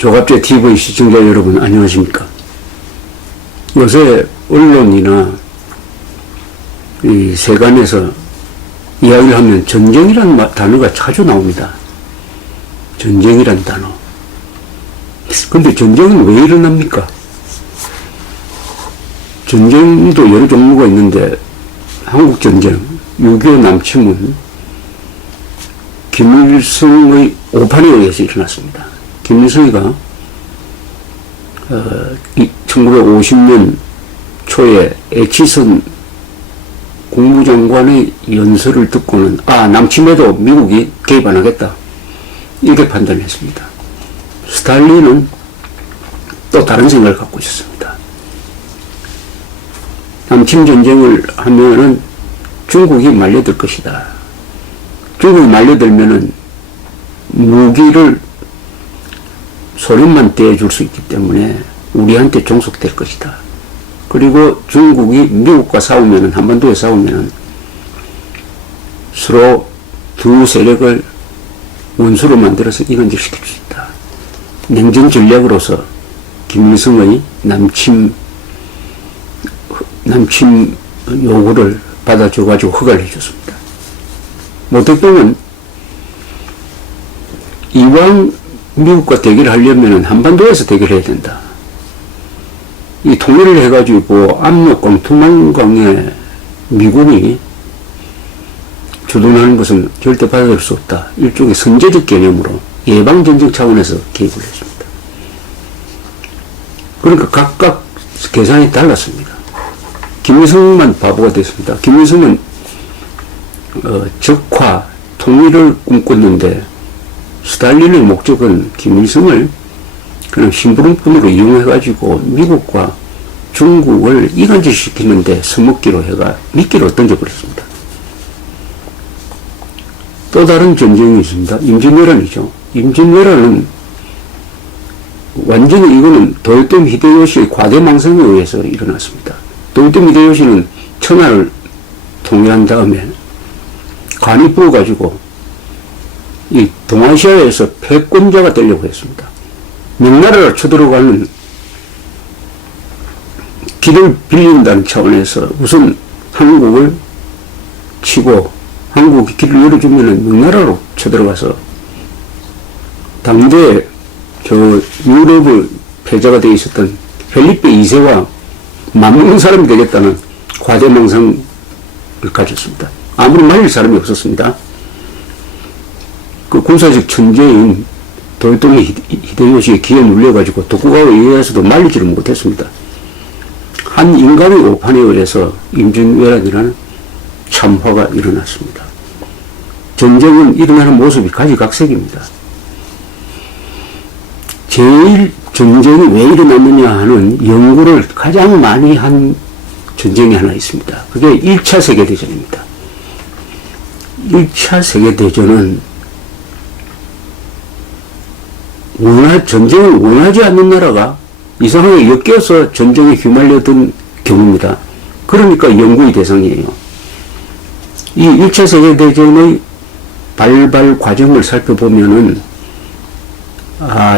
조갑제 TV 시청자 여러분 안녕하십니까? 요새 언론이나 이 세간에서 이야기를 하면 전쟁이라는 단어가 자주 나옵니다. 전쟁이란 단어. 근데 전쟁은 왜 일어납니까? 전쟁도 여러 종류가 있는데 한국전쟁, 6.25 남침은 김일성의 오판에 의해서 일어났습니다. 김일성이가 1950년 초에 에치선 국무장관의 연설을 듣고는 남침에도 미국이 개입 안 하겠다 이렇게 판단했습니다. 스탈린은 또 다른 생각을 갖고 있었습니다. 남침 전쟁을 하면은 중국이 말려들 것이다. 중국이 말려들면은 무기를 소련만 떼줄 수 있기 때문에 우리한테 종속될 것이다. 그리고 중국이 미국과 싸우면은, 한반도에 싸우면은 서로 두 세력을 원수로 만들어서 이간질시킬 수 있다. 냉전 전략으로서 김일성의 남침 요구를 받아줘가지고 허가를 해줬습니다. 모택동은 이왕 미국과 대결을 하려면 한반도에서 대결해야 된다. 이 통일을 해가지고 압록강, 투만강에 미국이 주둔하는 것은 절대 받아들일 수 없다. 일종의 선제적 개념으로 예방전쟁 차원에서 개입을 했습니다. 그러니까 각각 계산이 달랐습니다. 김일성만 바보가 됐습니다. 김일성은 적화, 통일을 꿈꿨는데 스탈린의 목적은 김일성을 그냥 심부름꾼으로 이용해가지고 미국과 중국을 이간질시키는데 서먹기로 해가 미끼로 던져버렸습니다. 또 다른 전쟁이 있습니다. 임진왜란이죠. 임진왜란은 완전히 이거는 도요토미 히데요시의 과대망상에 의해서 일어났습니다. 도요토미 히데요시는 천하를 통일한 다음에 간이 부어가지고 이 동아시아에서 패권자가 되려고 했습니다. 명나라를 쳐들어가는 길을 빌린다는 차원에서 우선 한국을 치고 한국이 길을 열어주면 명나라로 쳐들어가서 당대 유럽의 패자가 되어 있었던 펠리페 2세와 맞먹는 사람이 되겠다는 과대망상을 가졌습니다. 아무리 말릴 사람이 없었습니다. 그 군사적 천재인 도요토미 히데요시의 기에 눌려가지고 도쿠가와에 의해서도 말리지를 못했습니다. 한 인간의 오판에 의해서 임진왜란이라는 참화가 일어났습니다. 전쟁은 일어나는 모습이 가지각색입니다. 제일 전쟁이 왜 일어났느냐 하는 연구를 가장 많이 한 전쟁이 하나 있습니다. 그게 1차 세계대전입니다. 1차 세계대전은 전쟁을 원하지 않는 나라가 이상하게 엮여서 전쟁에 휘말려든 경우입니다. 그러니까 연구의 대상이에요. 이 1차 세계대전의 발발 과정을 살펴보면은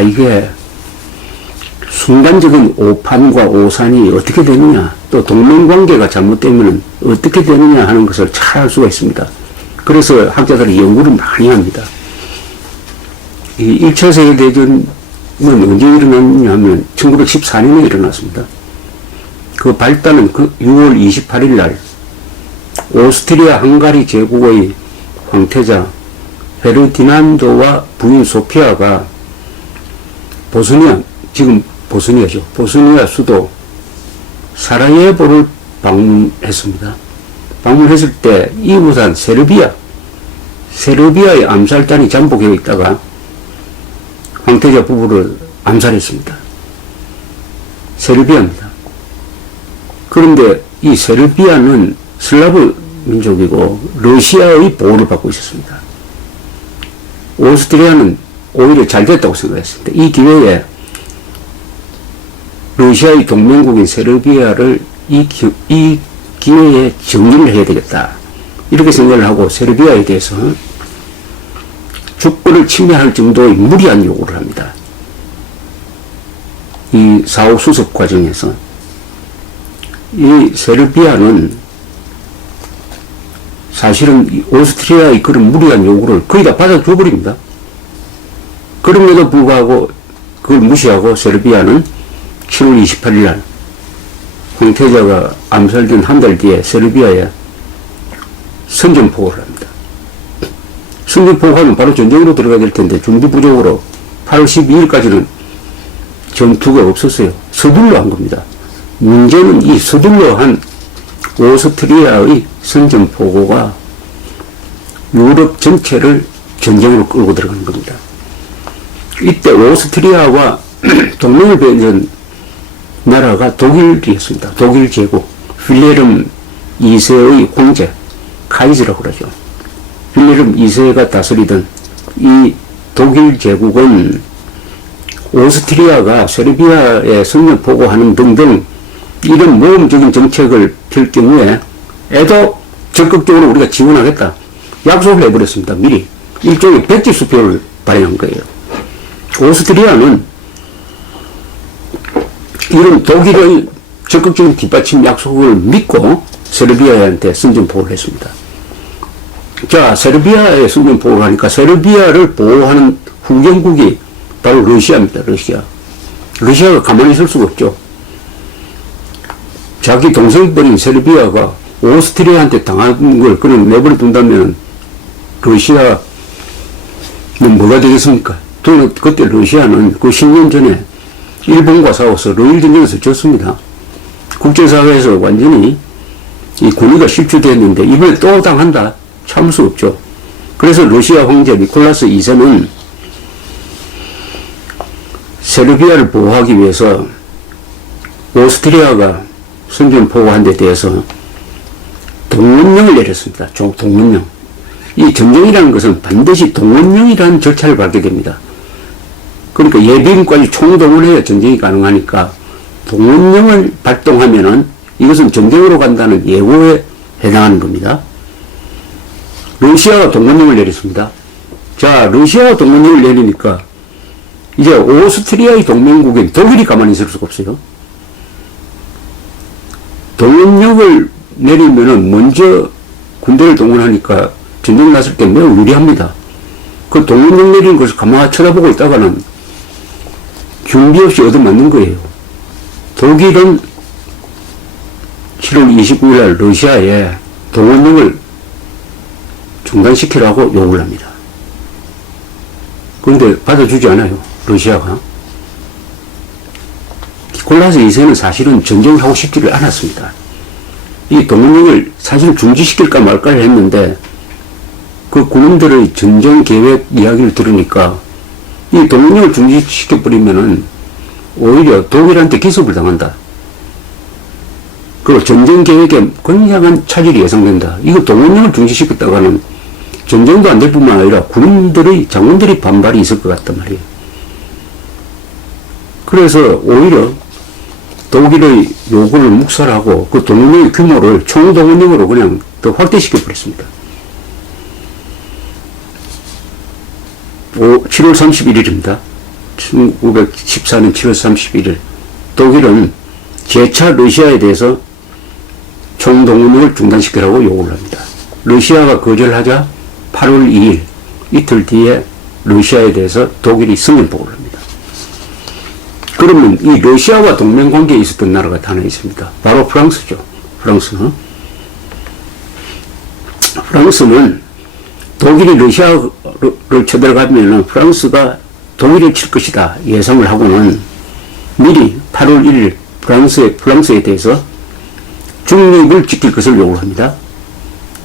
이게 순간적인 오판과 오산이 어떻게 되느냐, 또 동맹관계가 잘못되면 어떻게 되느냐 하는 것을 잘 알 수가 있습니다. 그래서 학자들이 연구를 많이 합니다. 이 1차 세계대전은 언제 일어났느냐 하면 1914년에 일어났습니다. 그 발단은 6월 28일 날 오스트리아 헝가리 제국의 황태자 페르디난도와 부인 소피아가 지금 보스니아죠. 보스니아 수도 사라예보를 방문했습니다. 방문했을 때 이웃한 세르비아의 암살단이 잠복해 있다가 황태자 부부를 암살했습니다. 세르비아입니다. 그런데 이 세르비아는 슬라브 민족이고 러시아의 보호를 받고 있었습니다. 오스트리아는 오히려 잘 됐다고 생각했습니다. 이 기회에 러시아의 동맹국인 세르비아를 이 기회에 정리를 해야 되겠다. 이렇게 생각을 하고 세르비아에 대해서 주권을 침해할 정도의 무리한 요구를 합니다. 이 사후 수습 과정에서 이 세르비아는 사실은 오스트리아의 그런 무리한 요구를 거의 다 받아줘 버립니다. 그럼에도 불구하고 그걸 무시하고 세르비아는 7월 28일 날 황태자가 암살된 한 달 뒤에 세르비아에 선전포고를 합니다. 선전포고하면 바로 전쟁으로 들어가야 될 텐데 준비 부족으로 8월 12일까지는 전투가 없었어요. 서둘러 한 겁니다. 문제는 이 서둘러 한 오스트리아의 선전포고가 유럽 전체를 전쟁으로 끌고 들어가는 겁니다. 이때 오스트리아와 동맹을 맺은 나라가 독일이었습니다. 독일 제국, 윌헬름 2세의 황제, 카이즈라고 그러죠. 윌헬름 2세가 다스리던 이 독일 제국은 오스트리아가 세르비아에 선전포고하는 등등 이런 모험적인 정책을 펼 경우에 에도 적극적으로 우리가 지원하겠다. 약속을 해버렸습니다. 미리. 일종의 백지수표를 발행한 거예요. 오스트리아는 이런 독일의 적극적인 뒷받침 약속을 믿고 세르비아한테 선전포고를 했습니다. 자, 세르비아에 선전포고를 하니까 세르비아를 보호하는 후견국이 바로 러시아입니다. 러시아가 가만히 있을 수가 없죠. 자기 동생뻘인 세르비아가 오스트리아한테 당한 걸 그냥 내버려 둔다면 러시아는 뭐가 되겠습니까? 또 그때 러시아는 그 10년 전에 일본과 싸워서 러일 전쟁에서 졌습니다. 국제사회에서 완전히 이 권위가 실추됐는데 이번에 또 당한다? 참을 수 없죠. 그래서 러시아 황제 니콜라스 2세는 세르비아를 보호하기 위해서 오스트리아가 선전포고한 데 대해서 동원령을 내렸습니다. 동원령. 이 전쟁이라는 것은 반드시 동원령이라는 절차를 밟게 됩니다. 그러니까 예비군까지 총동원해야 전쟁이 가능하니까 동원령을 발동하면은 이것은 전쟁으로 간다는 예고에 해당하는 겁니다. 러시아가 동원령을 내렸습니다. 자, 러시아가 동원령을 내리니까 이제 오스트리아의 동맹국인 독일이 가만히 있을 수가 없어요. 동원령을 내리면은 먼저 군대를 동원하니까 전쟁 났을 때 매우 유리합니다. 그 동원령 내리는 것을 가만히 쳐다보고 있다가는 준비 없이 얻어맞는 거예요. 독일은 7월 29일 날 러시아에 동원령을 중단시키라고 요구를 합니다. 그런데 받아주지 않아요. 러시아가. 니콜라스 2세는 사실은 전쟁을 하고 싶지를 않았습니다. 이 동원령을 사실 중지시킬까 말까 했는데 그 군인들의 전쟁 계획 이야기를 들으니까 이 동원령을 중지시켜버리면은 오히려 독일한테 기습을 당한다. 그 전쟁 계획에 굉장한 차질이 예상된다. 이거 동원령을 중지시켰다가는 전쟁도 안 될 뿐만 아니라 군인들의, 장군들의 반발이 있을 것 같단 말이에요. 그래서 오히려 독일의 요구를 묵살하고 그 동원령의 규모를 총동원령으로 그냥 더 확대시켜버렸습니다. 7월 31일입니다. 1914년 7월 31일 독일은 재차 러시아에 대해서 총동원령을 중단시키라고 요구를 합니다. 러시아가 거절하자 8월 2일 이틀 뒤에 러시아에 대해서 독일이 승인보고를 합니다. 그러면 이 러시아와 동맹관계에 있었던 나라가 하나 있습니다. 바로 프랑스죠. 프랑스는 독일이 러시아를 쳐들어가면 프랑스가 독일을 칠 것이다 예상을 하고는 미리 8월 1일 프랑스에 대해서 중립을 지킬 것을 요구합니다.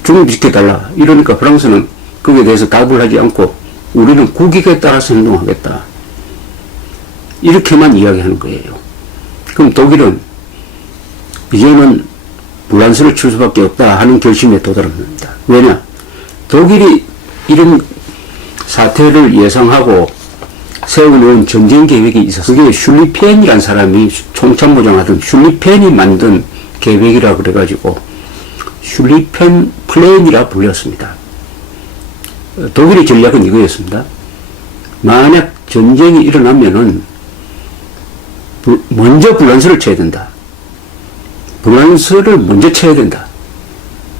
중립 지켜달라. 이러니까 프랑스는 거기에 대해서 답을 하지 않고 우리는 국익에 따라서 행동하겠다. 이렇게만 이야기하는 거예요. 그럼 독일은 이제는 물란수를 칠 수밖에 없다 하는 결심에 도달합니다. 왜냐? 독일이 이런 사태를 예상하고 세워놓은 전쟁 계획이 있어서 그게 슐리펜이라는 사람이 총참모장하던 슐리펜이 만든 계획이라 그래가지고 슐리펜 플랜이라 불렸습니다. 독일의 전략은 이거였습니다. 만약 전쟁이 일어나면은 먼저 불란서를 쳐야 된다. 불란서를 먼저 쳐야 된다.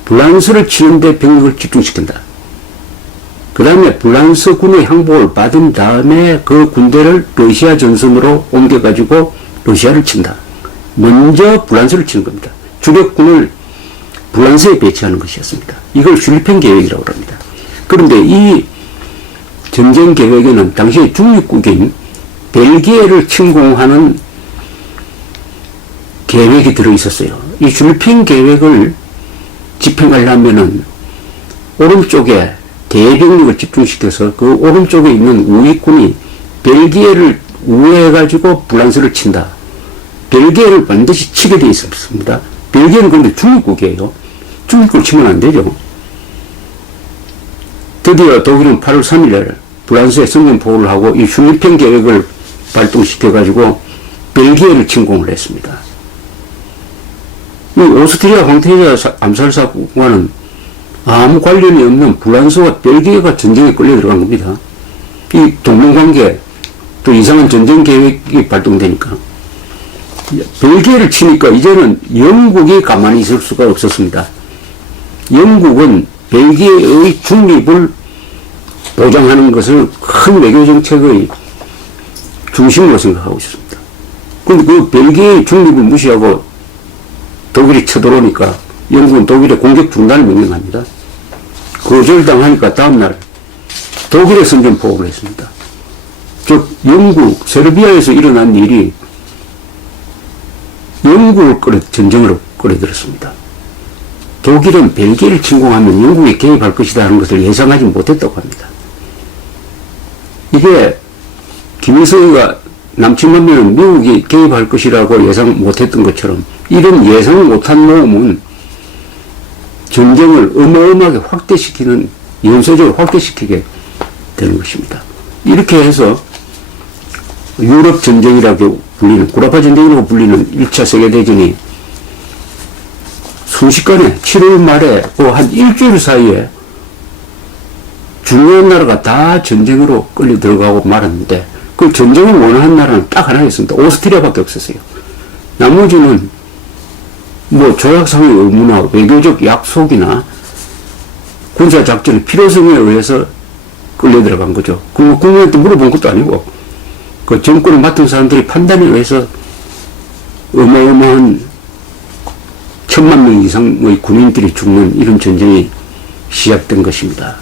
불란서를 치는데 병력을 집중시킨다. 그 다음에 불란서군의 항복을 받은 다음에 그 군대를 러시아 전선으로 옮겨가지고 러시아를 친다. 먼저 불란서를 치는 겁니다. 주력군을 불란서에 배치하는 것이었습니다. 이걸 슐펜 계획이라고 합니다. 그런데 이 전쟁 계획에는 당시에 중립국인 벨기에를 침공하는 계획이 들어있었어요. 이 슐펜 계획을 집행하려면은 오른쪽에 대병력을 집중시켜서 그 오른쪽에 있는 우익군이 벨기에를 우회해가지고 불란서를 친다. 벨기에를 반드시 치게 되어 있었습니다. 벨기에는 그런데 중립국이에요. 중립국을 치면 안 되죠. 드디어 독일은 8월 3일에 불란서에 성공포를 하고 이 슐펜 계획을 발동시켜가지고 벨기에를 침공을 했습니다. 이 오스트리아 황태자 암살 사건과는 아무 관련이 없는 불란서와 벨기에가 전쟁에 끌려 들어간 겁니다. 이 동맹관계 또 이상한 전쟁 계획이 발동되니까 벨기에를 치니까 이제는 영국이 가만히 있을 수가 없었습니다. 영국은 벨기에의 중립을 보장하는 것을 큰 외교정책의 중심으로 생각하고 있었습니다. 그런데 그 벨기에의 중립을 무시하고 독일이 쳐들어오니까 영국은 독일의 공격 중단을 명령합니다. 거절당하니까 다음날 독일에 선전포고를 했습니다. 즉 영국, 세르비아에서 일어난 일이 영국을 전쟁으로 끌어들였습니다. 독일은 벨기에를 침공하면 영국이 개입할 것이다 하는 것을 예상하지 못했다고 합니다. 이게 김일성이가 남침하면 미국이 개입할 것이라고 예상 못했던 것처럼 이런 예상 못한 모험은 전쟁을 어마어마하게 확대시키는, 연쇄적으로 확대시키게 되는 것입니다. 이렇게 해서 유럽 전쟁이라고 불리는, 구라파 전쟁이라고 불리는 1차 세계대전이 순식간에 7월 말에 한 일주일 사이에 중요한 나라가 다 전쟁으로 끌려 들어가고 말았는데 그 전쟁을 원하는 나라는 딱 하나였습니다. 오스트리아밖에 없었어요. 나머지는 뭐 조약상의 의무나 외교적 약속이나 군사작전의 필요성에 의해서 끌려 들어간 거죠. 그 국민한테 물어본 것도 아니고 그 정권을 맡은 사람들이 판단에 의해서 어마어마한 1000만 명 이상의 군인들이 죽는 이런 전쟁이 시작된 것입니다.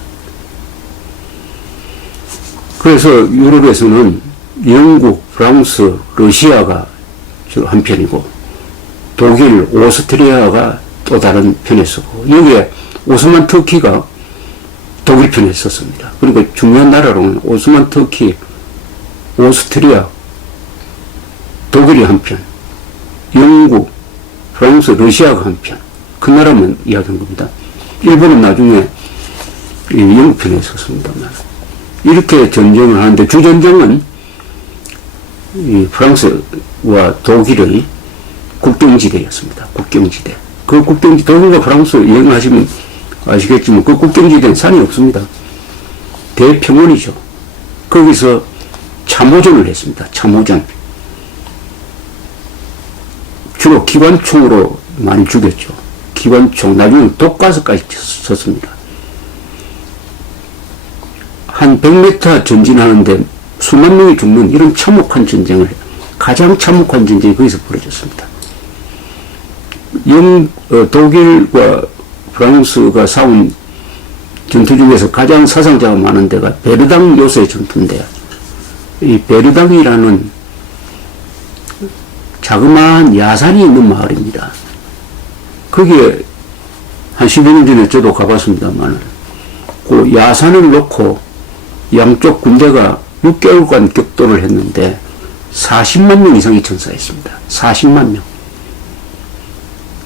그래서 유럽에서는 영국, 프랑스, 러시아가 주로 한 편이고 독일, 오스트리아가 또 다른 편에 서고 여기에 오스만 터키가 독일 편에 섰습니다. 그리고 중요한 나라로는 오스만 터키, 오스트리아, 독일이 한 편, 영국, 프랑스, 러시아가 한 편, 그 나라만 이야기한 겁니다. 일본은 나중에 영국 편에 섰습니다만 이렇게 전쟁을 하는데 주전쟁은 프랑스와 독일의 국경지대였습니다. 국경지대. 그 국경지대, 독일과 프랑스 여행하시면 아시겠지만 그 국경지대는 산이 없습니다. 대평원이죠. 거기서 참호전을 했습니다. 참호전. 주로 기관총으로 많이 죽였죠. 기관총, 나중에 독가스까지 썼습니다. 한 100m 전진하는데 수만 명이 죽는 이런 참혹한 전쟁을, 가장 참혹한 전쟁이 거기서 벌어졌습니다. 독일과 프랑스가 싸운 전투 중에서 가장 사상자가 많은 데가 베르당 요새 전투인데, 이 베르당이라는 자그마한 야산이 있는 마을입니다. 거기에 한 12년 전에 저도 가봤습니다만, 그 야산을 놓고 양쪽 군대가 6개월간 격돌을 했는데 40만 명 이상이 전사했습니다. 40만 명.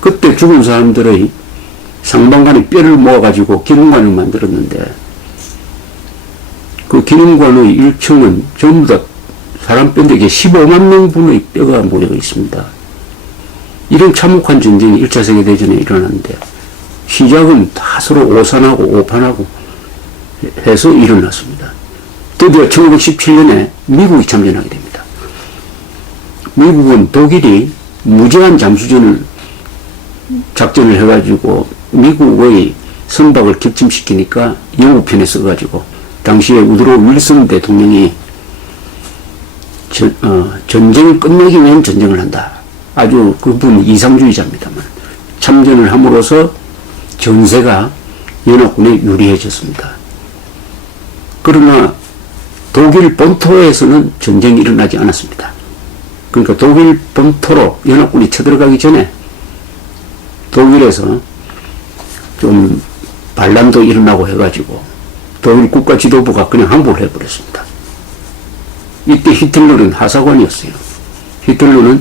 그때 죽은 사람들의 상반간의 뼈를 모아가지고 기념관을 만들었는데 그 기념관의 1층은 전부 다 사람 뼈인데 15만 명분의 뼈가 모여 있습니다. 이런 참혹한 전쟁이 1차 세계대전에 일어났는데 시작은 다 서로 오산하고 오판하고 해서 일어났습니다. 드디어 1917년에 미국이 참전하게 됩니다. 미국은 독일이 무제한 잠수전을 작전을 해가지고 미국의 선박을 격침시키니까 영국 편에 써가지고 당시에 우드로 윌슨 대통령이 전쟁을 끝내기 위한 전쟁을 한다. 아주 그분 이상주의자입니다만 참전을 함으로써 전세가 연합군에 유리해졌습니다. 그러나 독일 본토에서는 전쟁이 일어나지 않았습니다. 그러니까 독일 본토로 연합군이 쳐들어가기 전에 독일에서 좀 반란도 일어나고 해가지고 독일 국가 지도부가 그냥 항복을 해버렸습니다. 이때 히틀러는 하사관이었어요. 히틀러는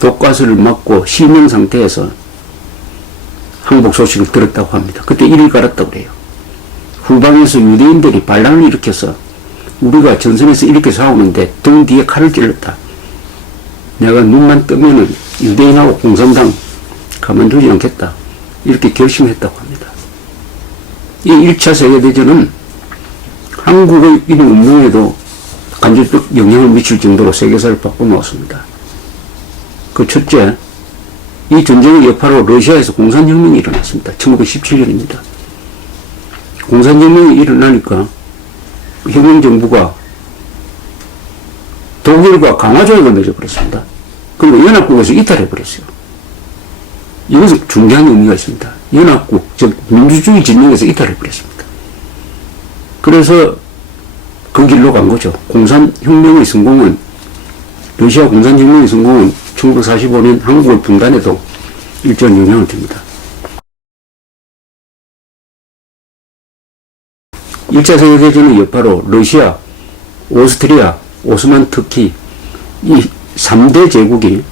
독가스를 맞고 실명 상태에서 항복 소식을 들었다고 합니다. 그때 이를 갈았다고 그래요. 후방에서 유대인들이 반란을 일으켜서 우리가 전선에서 이렇게 싸우는데 등 뒤에 칼을 찔렀다. 내가 눈만 뜨면은 유대인하고 공산당 가만두지 않겠다. 이렇게 결심했다고 합니다. 이 1차 세계대전은 한국의 이런 운명에도 간접적 영향을 미칠 정도로 세계사를 바꿔놓았습니다. 그 첫째, 이 전쟁의 여파로 러시아에서 공산혁명이 일어났습니다. 1917년입니다. 공산혁명이 일어나니까 혁명정부가 독일과 강화조약을 맺어버렸습니다. 그리고 연합국에서 이탈해버렸어요. 이것은 중요한 의미가 있습니다. 연합국, 즉 민주주의 진영에서 이탈해버렸습니다. 그래서 그 길로 간 거죠. 공산혁명의 성공은, 러시아 공산혁명의 성공은 1945년 한국을 분단에도 일정한 영향을 줍니다. 1차 세계대전의 여파로 러시아, 오스트리아, 오스만 터키 이 3대 제국이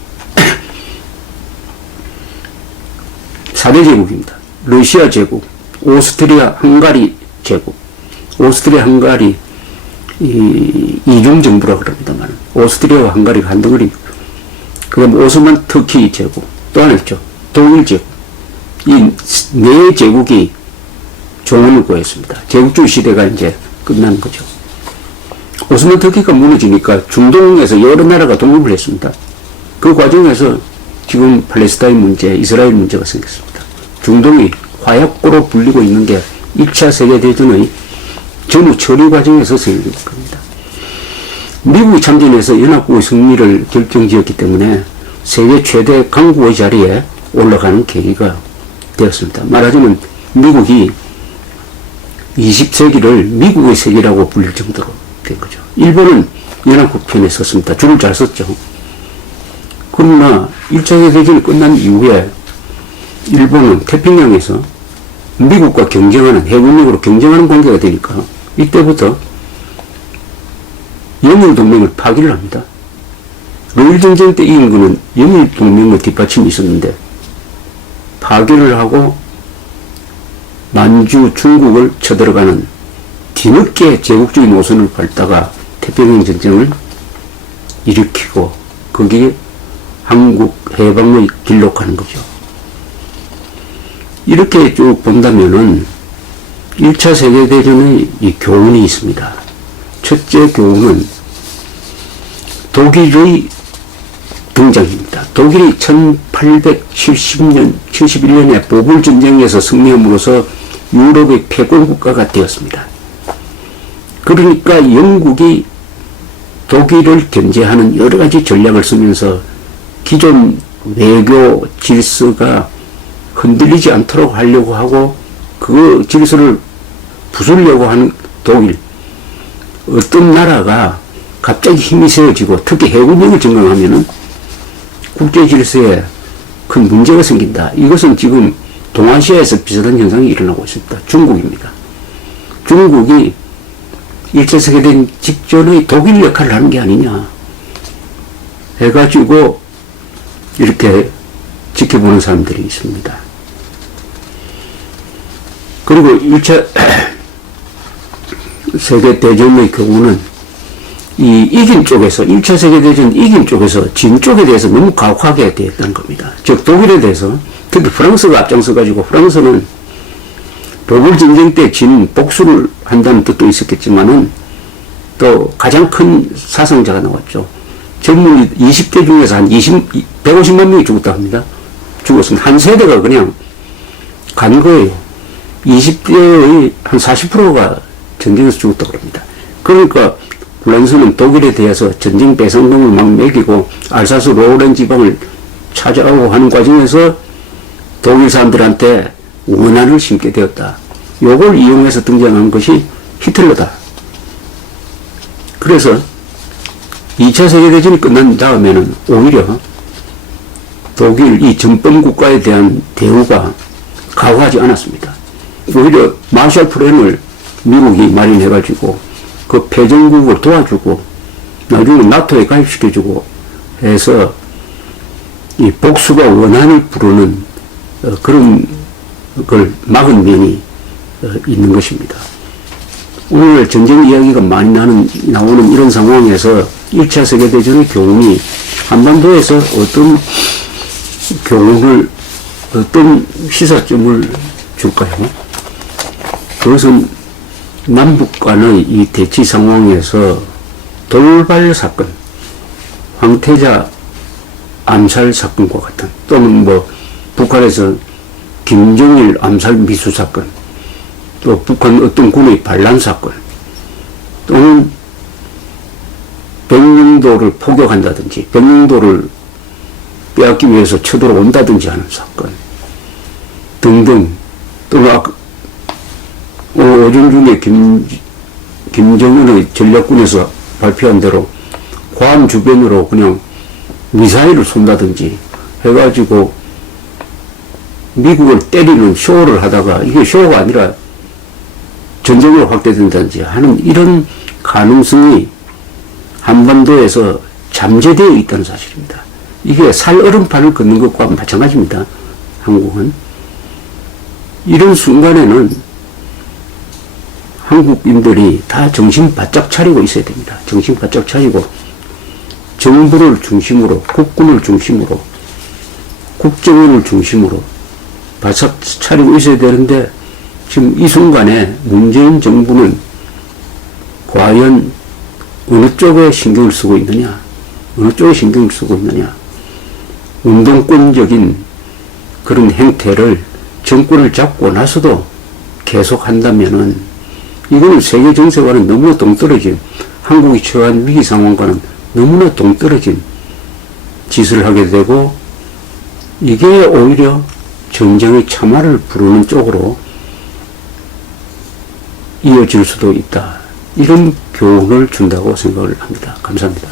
4대 제국입니다. 러시아 제국, 오스트리아 헝가리 제국, 오스트리아 헝가리 이중 정부라 그럽니다만 오스트리아와 헝가리가 한 덩어리. 그다음 오스만 터키 제국, 또 하나 있죠. 독일 제국. 이 네 제국이 종언을 구했습니다. 제국주의 시대가 이제 끝나는 거죠. 오스만 터키가 무너지니까 중동에서 여러 나라가 독립을 했습니다. 그 과정에서 지금 팔레스타인 문제, 이스라엘 문제가 생겼습니다. 중동이 화약고로 불리고 있는 게 2차 세계대전의 전후 처리 과정에서 생긴 겁니다. 미국이 참전해서 연합국의 승리를 결정지었기 때문에 세계 최대 강국의 자리에 올라가는 계기가 되었습니다. 말하자면 미국이 20세기를 미국의 세계라고 불릴 정도로 된 거죠. 일본은 연합국 편에 섰습니다. 줄을 잘 섰죠. 그러나 1차 세계대전이 끝난 이후에 일본은 태평양에서 미국과 경쟁하는, 해군력으로 경쟁하는 관계가 되니까 이때부터 영일동맹을 파기를 합니다. 러일전쟁 때 이긴 거는 영일동맹의 뒷받침이 있었는데 파기를 하고 만주, 중국을 쳐들어가는 뒤늦게 제국주의 노선을 밟다가 태평양 전쟁을 일으키고 거기에 한국 해방의 길로 가는 거죠. 이렇게 쭉 본다면은 1차 세계대전의 이 교훈이 있습니다. 첫째 교훈은 독일의 등장입니다. 독일이 1870년, 71년에 보불전쟁에서 승리함으로써 유럽의 패권국가가 되었습니다. 그러니까 영국이 독일을 견제하는 여러 가지 전략을 쓰면서 기존 외교 질서가 흔들리지 않도록 하려고 하고 그 질서를 부수려고 하는 독일. 어떤 나라가 갑자기 힘이 세워지고 특히 해군력을 증강하면은 국제 질서에 큰 문제가 생긴다. 이것은 지금 동아시아에서 비슷한 현상이 일어나고 있습니다. 중국입니다. 중국이 1차 세계대전 직전의 독일 역할을 하는 게 아니냐 해가지고 이렇게 지켜보는 사람들이 있습니다. 그리고 1차 세계대전의 경우는 이 이긴 쪽에서 1차 세계대전 이긴 쪽에서 진 쪽에 대해서 너무 가혹하게 되었던 겁니다. 즉 독일에 대해서 특히 프랑스가 앞장서가지고 프랑스는 보불전쟁 때 진 복수를 한다는 뜻도 있었겠지만은 또 가장 큰 사상자가 나왔죠. 젊은이 20대 중에서 한 150만 명이 죽었다고 합니다. 죽었으면 한 세대가 그냥 간 거예요. 20대의 한 40%가 전쟁에서 죽었다고 합니다. 그러니까 프랑스는 독일에 대해서 전쟁 배상금을 막 매기고 알사스 로렌 지방을 찾아가고 하는 과정에서 독일 사람들한테 원한을 심게 되었다. 요걸 이용해서 등장한 것이 히틀러다. 그래서 2차 세계대전이 끝난 다음에는 오히려 독일 이 전범 국가에 대한 대우가 가호하지 않았습니다. 오히려 마셜 플랜을 미국이 마련해가지고 그 패전국을 도와주고 나중에 나토에 가입시켜주고 해서 이 복수가 원한을 부르는 그런 걸 막은 면이 있는 것입니다. 오늘 전쟁 이야기가 많이 나오는 이런 상황에서 1차 세계대전의 교훈이 한반도에서 어떤 교훈을, 어떤 시사점을 줄까요? 그것은 남북 간의 이 대치 상황에서 돌발 사건, 황태자 암살 사건과 같은, 또는 북한에서 김정일 암살 미수 사건, 또 북한 어떤 군의 반란 사건, 또는 백령도를 포격한다든지 백령도를 빼앗기 위해서 쳐들어온다든지 하는 사건 등등, 또는 오전 중에 김정은의 전략군에서 발표한 대로 괌 주변으로 그냥 미사일을 쏜다든지 해가지고 미국을 때리는 쇼를 하다가 이게 쇼가 아니라 전쟁으로 확대된다든지 하는 이런 가능성이 한반도에서 잠재되어 있다는 사실입니다. 이게 살얼음판을 걷는 것과 마찬가지입니다. 한국은. 이런 순간에는 한국인들이 다 정신 바짝 차리고 있어야 됩니다. 정신 바짝 차리고 정부를 중심으로, 국군을 중심으로, 국정원을 중심으로 바짝 차리고 있어야 되는데, 지금 이 순간에 문재인 정부는 과연 어느 쪽에 신경을 쓰고 있느냐, 어느 쪽에 신경을 쓰고 있느냐, 운동권적인 그런 행태를 정권을 잡고 나서도 계속 한다면은 이거는 세계 정세와는 너무나 동떨어진, 한국이 처한 위기 상황과는 너무나 동떨어진 짓을 하게 되고, 이게 오히려 전쟁의 참화를 부르는 쪽으로 이어질 수도 있다. 이런 교훈을 준다고 생각을 합니다. 감사합니다.